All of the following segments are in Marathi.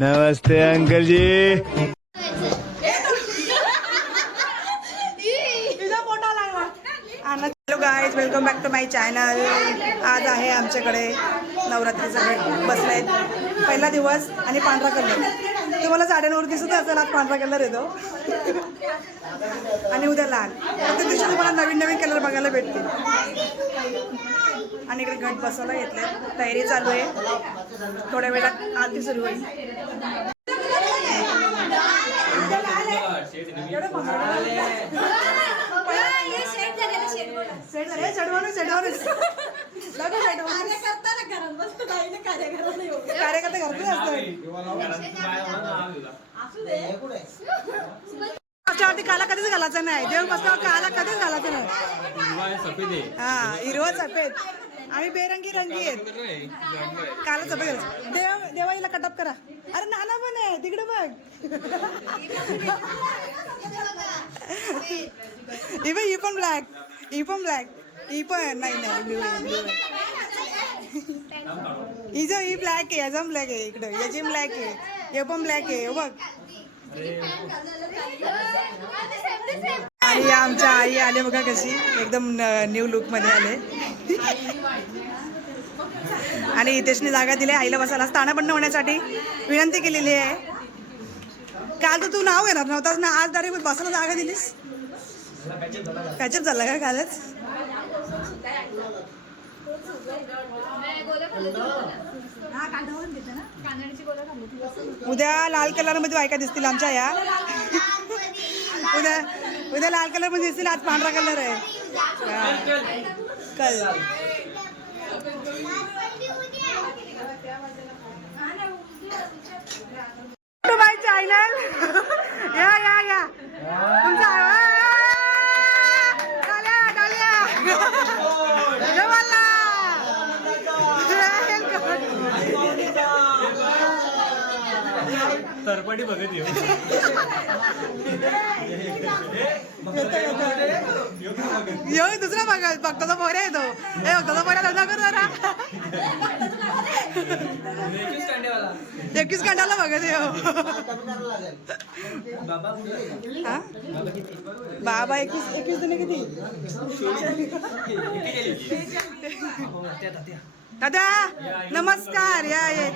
Namaste uncle ji hello guys welcome back to my channel आज आहे आमच्याकडे नवरात्रीचा भेट बसलाय पहिला दिवस आणि पांढरा कलर तुम्हाला साड्यांवर दिसत असेल आज पांढरा कलर येतो आणि उद्या लहान प्रत्येक दिवशी तुम्हाला नवीन नवीन कलर बघायला भेटतील आणि इकडे घट बसवायला घेतले तयारी चालू आहे थोड्या वेळात आरती सुरू होईल चढवणच कार्यकर्ते काला कधीच घालायचा नाही. देव बसल्यावर काला कधीच घालायचा नाही. हा हिरवा सफेद. आम्ही बेरंगी रंगी आहेत. काला सफेद घालायचं. देव देवाईला कटअप करा. अरे नाना पण आहे. तिकडे बघ. ही पण ही पण ब्लॅक ही पण ब्लॅक ही पण नाही नाही blue आहे, blue ही ब्लॅक आहे याचा ब्लॅक आहे इकडं. याची ब्लॅक आहे. हे पण ब्लॅक आहे बघ. आई आमच्या आई आले बघा कशी. एकदम न्यू लुकमध्ये आले. आणि हितेशने जागा दिली आईला बसायला. स्थानपन्न होण्यासाठी विनंती केलेली आहे. काल तर तू नाव घेणार नव्हतास ना आज डायरेक्ट बसायला जागा दिलीस. पॅचअप झाला का कालच? उद्या लाल कलरमध्ये बायका दिसतील आमच्या या. उद्या उद्या लाल कलरमध्ये दिसतील आज पांढरा कलर आहे. कल. टू माय चॅनल या या या. तुमचा आवाज? तरपडी बघत येऊ. यो दुसरा बघा भक्ताचा पोऱ्या येतो ए भक्ताचा पोऱ्या धंदा कर जरा एकवीस कांडाला बघत येऊ हो. हा? बाबा एकवीस एकवीस जण किती? दादा नमस्कार या ये.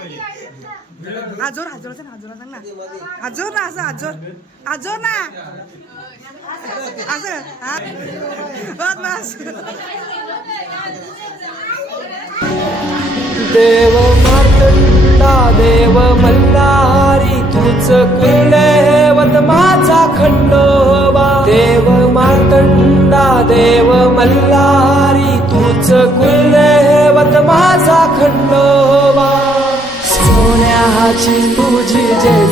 आजोर आजोर सांग आजोर सांग ना. आजोर ना असं आजोर. आजोर ना. असं हा. बस बस. देव कृष्णा देव मल्हारी तूच कुलदेवत माझा खंडोबा. देव मातंडा देव मल्हारी तूच कुलदेवत माझा खंडोबा. सोन्याची तुझी जय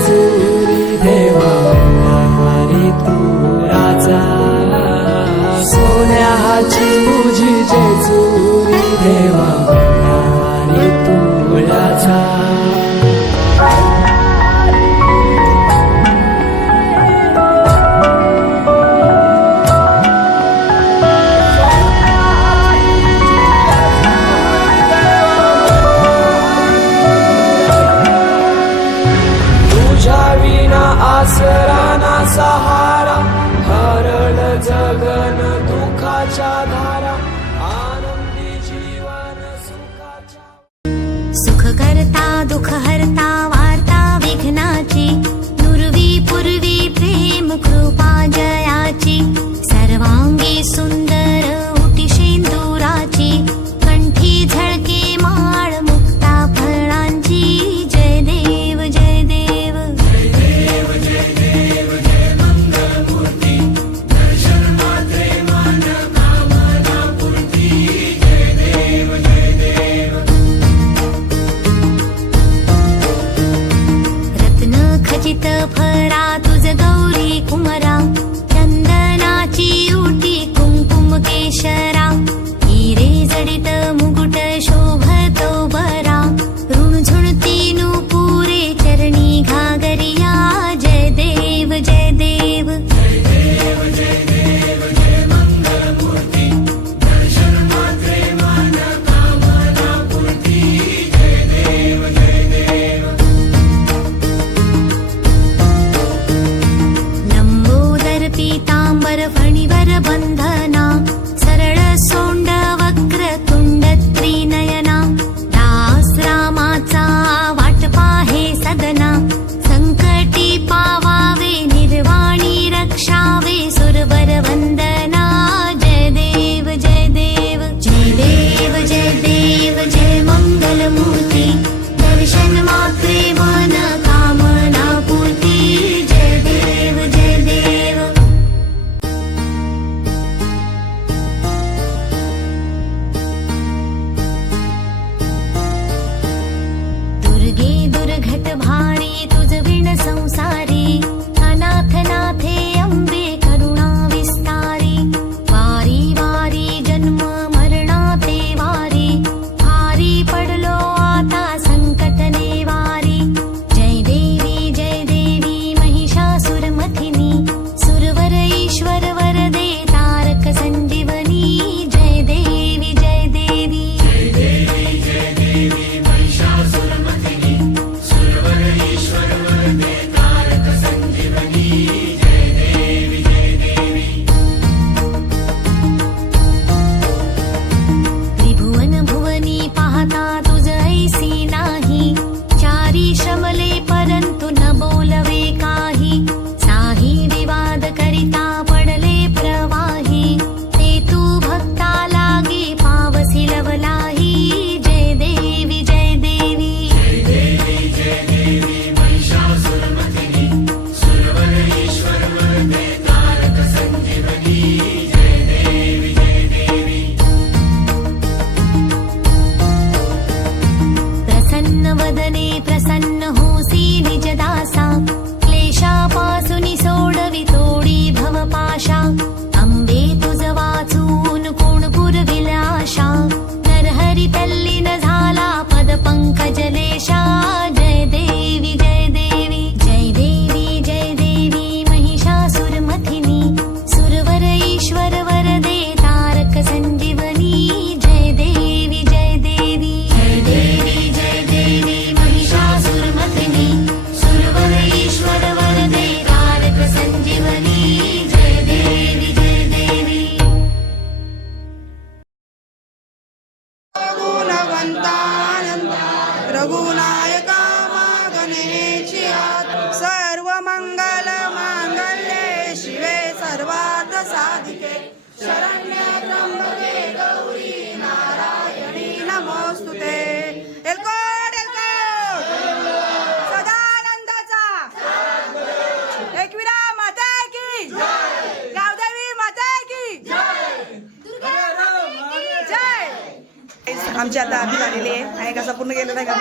आमची आता आधी झालेली आहे. नाही कसा पूर्ण गेलेला आहे का?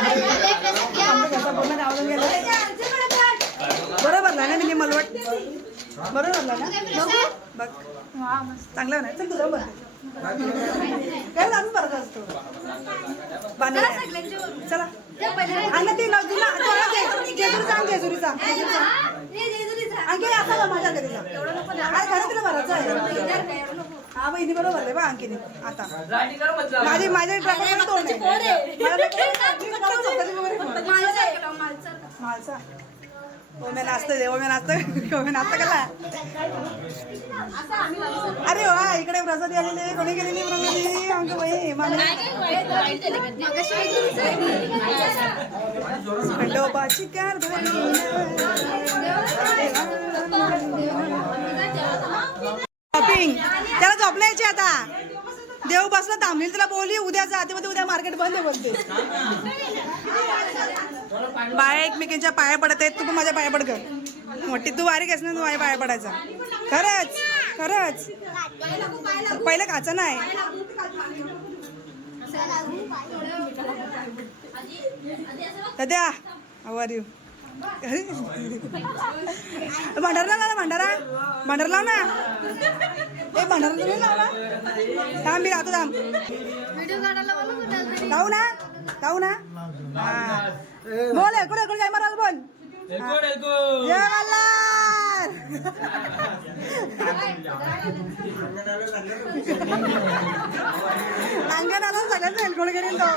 आमचा घसा पूर्ण गावून गेला बरोबर ना मी मलवट? बरोबर भरला ना बघ. चांगला नाही चल तुझं काय आम्ही भरत असतो? बांधलेलं चला. आणि ती नदी ना जेजुरीचा आण जेजुरीचा. अंकी असा बा माझ्या घरी जा. आज घरातलं भरायचं आहे हा बहिणी बरोबर आहे बा अंकीने आता माझी माझे ट्रॅफिक पण तोंड आहे. मालसा ओमे नाचतं ओमे नाचतं ओमे नाचतं कला अरे वा इकडे प्रसादी आलेले कोणी गेलेली प्रसादी अंक बाई मला खंडोबाची कार शॉपिंग त्याला झोपल्याची आता. देव बसला थांबली तुला बोलली उद्या जाते मध्ये उद्या मार्केट बंद बोलते. बाया एकमेकींच्या पाया पडत आहेत तू पण माझ्या पाया पड कर मोठी तू बारीक आहेस ना तू माझ्या पाया पडायचा. खरंच खरंच. पहिलं खायचं नाही. सध्या आवर यू भंडारा लाव ना भंडारा. भंडारा लाव ना. ए भंडारा तुम्ही लाव. ना थांब मी राहतो थांब. लावू ना लावू ना. हा. बोल एकूण एकूण काय माराल बोल. जय मल्हार अंगण आला सगळ्यांचं हेलकोड करेल तो.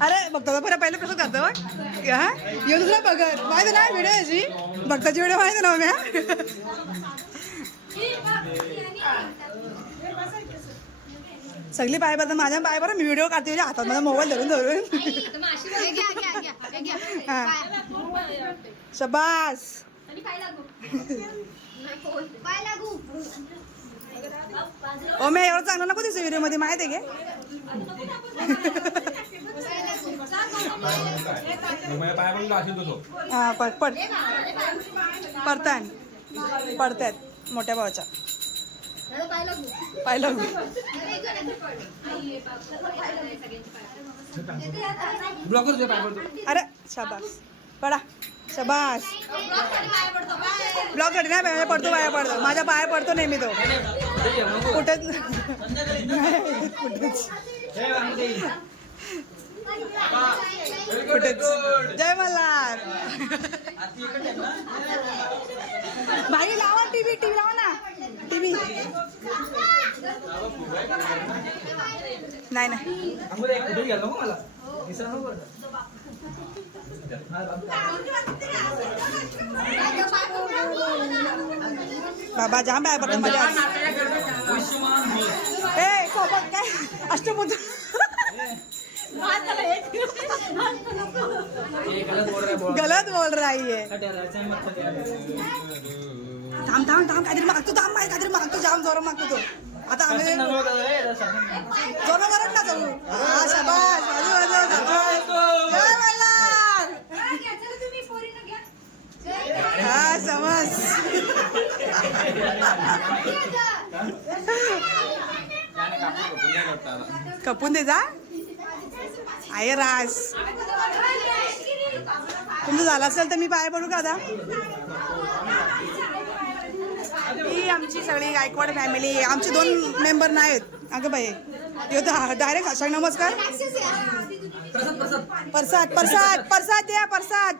अरे बघतो बरं पहिले कसं करतो हा? येऊ दुसरा बघत. माहिती ना व्हिडिओ याची भक्ताची व्हिडिओ माहिती ना म्या सगळी पाय बघतात माझ्या पाय बरं मी व्हिडिओ काढते तुझ्या हातात माझा मोबाईल धरून धरून. हा. शबास. ओ मी एवढं चांगलं नको दिसू व्हिडिओमध्ये माहिती आहे हा पड पड. पडताय. पडतायत मोठ्या भावाच्या. पाहिलं. अरे शाबास. पडा. शबास. ब्लॉगसाठी नाही पाया पडतो पाया पडतो. माझ्या पाया पडतो नेहमी तो. कुठेच कुठेच. कुठेच. जय मल्हार. भाई लावा टीव्ही टीव्ही लावा ना. टीव्ही. नाही नाही. बाबा जाम बाय पडतो माझ्या आज. ए सोबत काय? अष्टबुद्ध गलत बोल रही है. थांब थांब थांब काहीतरी मागतो थांब माहिती काहीतरी मागतो जाम जोर मागतो तो. आता आम्ही जोर जोरात ना जाऊ हा शाबास बाजू बाजू शाबास. हा समज. कपून दे जा. आहे रास तुमचं झालं असेल तर मी पाय पडू का ही आमची सगळी गायकवाड फॅमिली आमचे दोन मेंबर नाही आहेत. अगं बाई यो डायरेक्ट अशा नमस्कार. प्रसाद प्रसाद प्रसाद द्या प्रसाद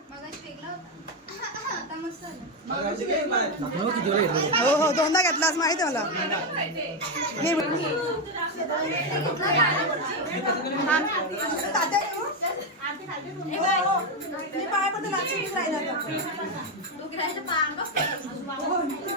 हो हो दोनदा घेतलास माहिती आहे मला घे. तात्या येऊ? हो, हो. मी पाय पडते नाशिकच राहिला आता. कोण येतो?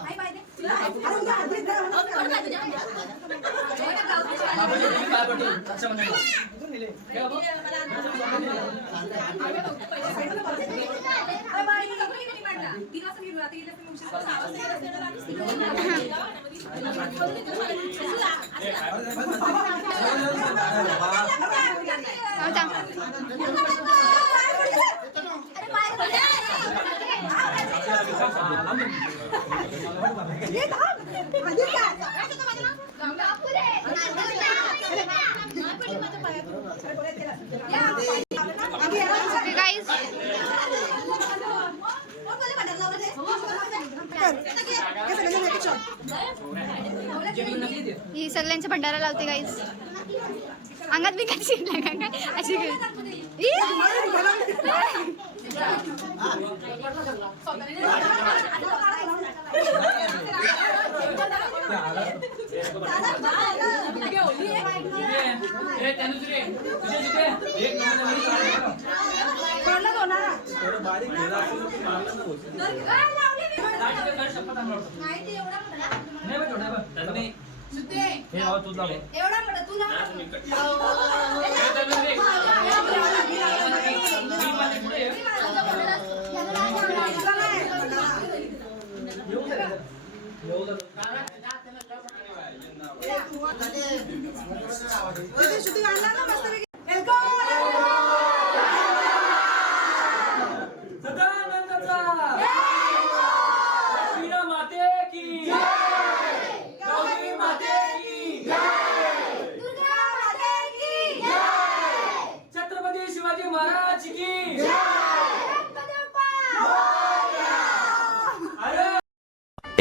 जाऊ. ही भंडारा लावते गाईस अंगात मी काय शिरला का? काय? अशी एवढा किती शुद्धी आणला ना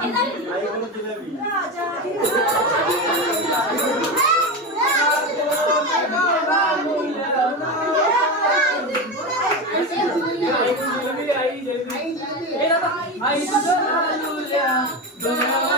ये? आई तुझं लालूया, डोळ्यावर आई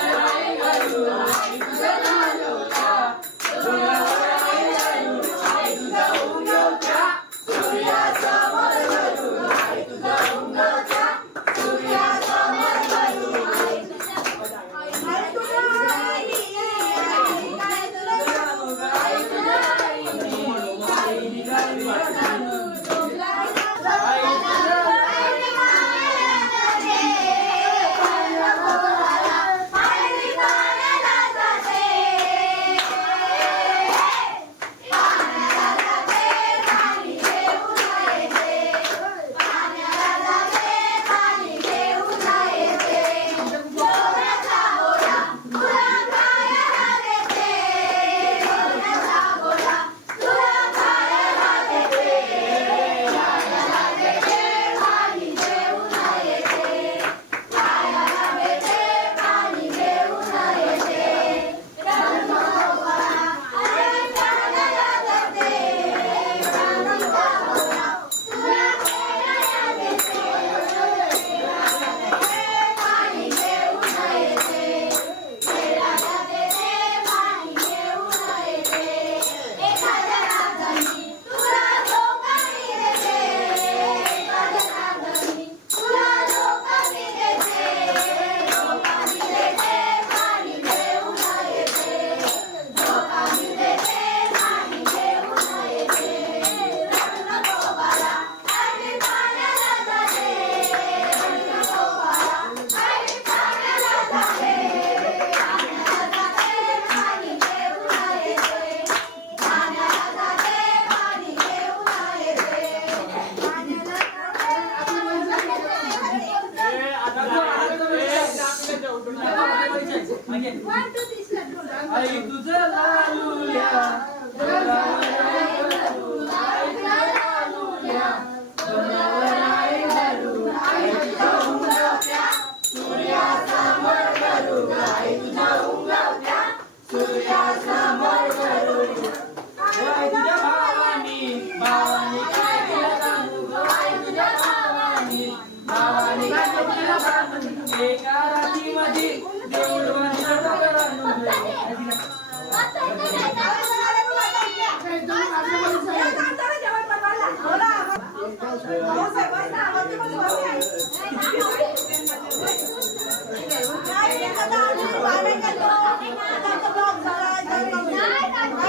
Bye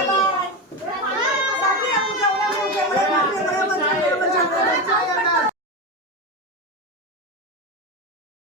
bye.